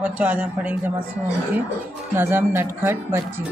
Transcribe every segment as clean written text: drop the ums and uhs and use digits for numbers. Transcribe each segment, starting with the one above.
बच्चों आज हम पढ़ेंगे जमा सून की नज़म नटखट बच्ची।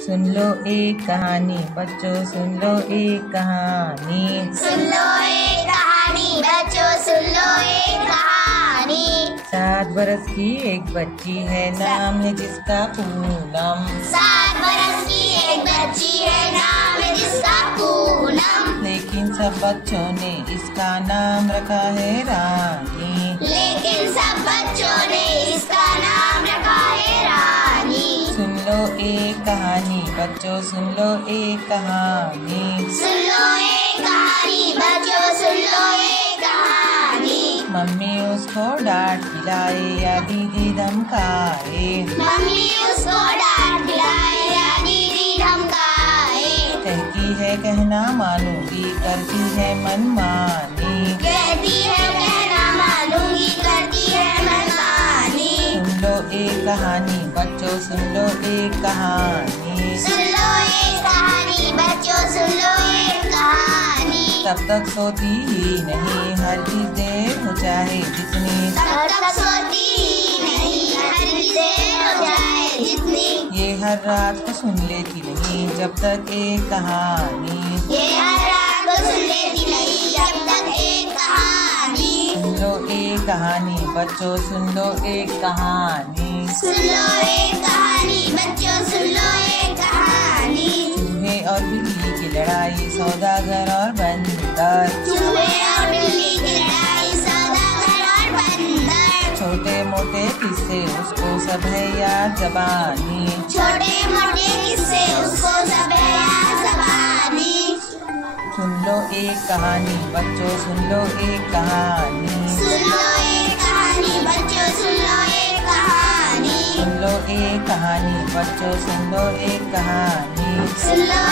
सुन लो एक कहानी बच्चों, सुन लो एक कहानी। सुन लो एक कहानी बच्चों, सुन लो एक कहानी। 7 बरस की एक बच्ची है, नाम है जिसका पूनम। 7 बरस की एक बच्ची है, नाम है जिसका पूनम। लेकिन सब बच्चों ने इसका नाम रखा है रानी। लेकिन सब बच्चों ने इसका नाम रखा है रानी। सुन लो एक कहानी बच्चों, सुन लो एक कहानी। सुन लो एक कहानी बच्चों, सुन लो एक कहानी। मम्मी उसको डांट खिलाए या दीदी धमकाए। मम्मी उसको डांट खिलाए या दीदी धमकाए। कहती है कहना मानूंगी, करती है मनमानी। कहती है कहना मानूंगी, करती है मनमानी। सुन लो एक कहानी बच्चों, सुन लो एक कहानी। सुन लो एक कहानी बच्चों, सुन लो एक कहानी। तब तक सोती ही नहीं, हर चीज देर हो चाहे जितनी। तब तक सोती ही नहीं, हर देर हो जाए जितनी। ये हर रात को सुन लेती नहीं, जब तक एक कहानी। ये हर रात को सुन लेती नहीं, जब तक एक कहानी। सुन लो एक कहानी बच्चों, सुन लो एक कहानी। सुन लो एक कहानी बच्चों, सुन लो एक कहानी। चूहे और बिल्ली की लड़ाई, सौदागर और बंदर। चूहे और बिल्ली की लड़ाई, सौदागर और बंदर। छोटे मोटे किस्से उसको सब है याद ज़बानी। छोटे मोटे किस्से उसको सब है याद ज़बानी। सुन लो एक कहानी बच्चों, सुन लो एक कहानी। सुन लो एक कहानी बच्चों, सुन लो एक कहानी। सुन लो एक कहानी बच्चों, सुन लो एक कहानी। सुन लो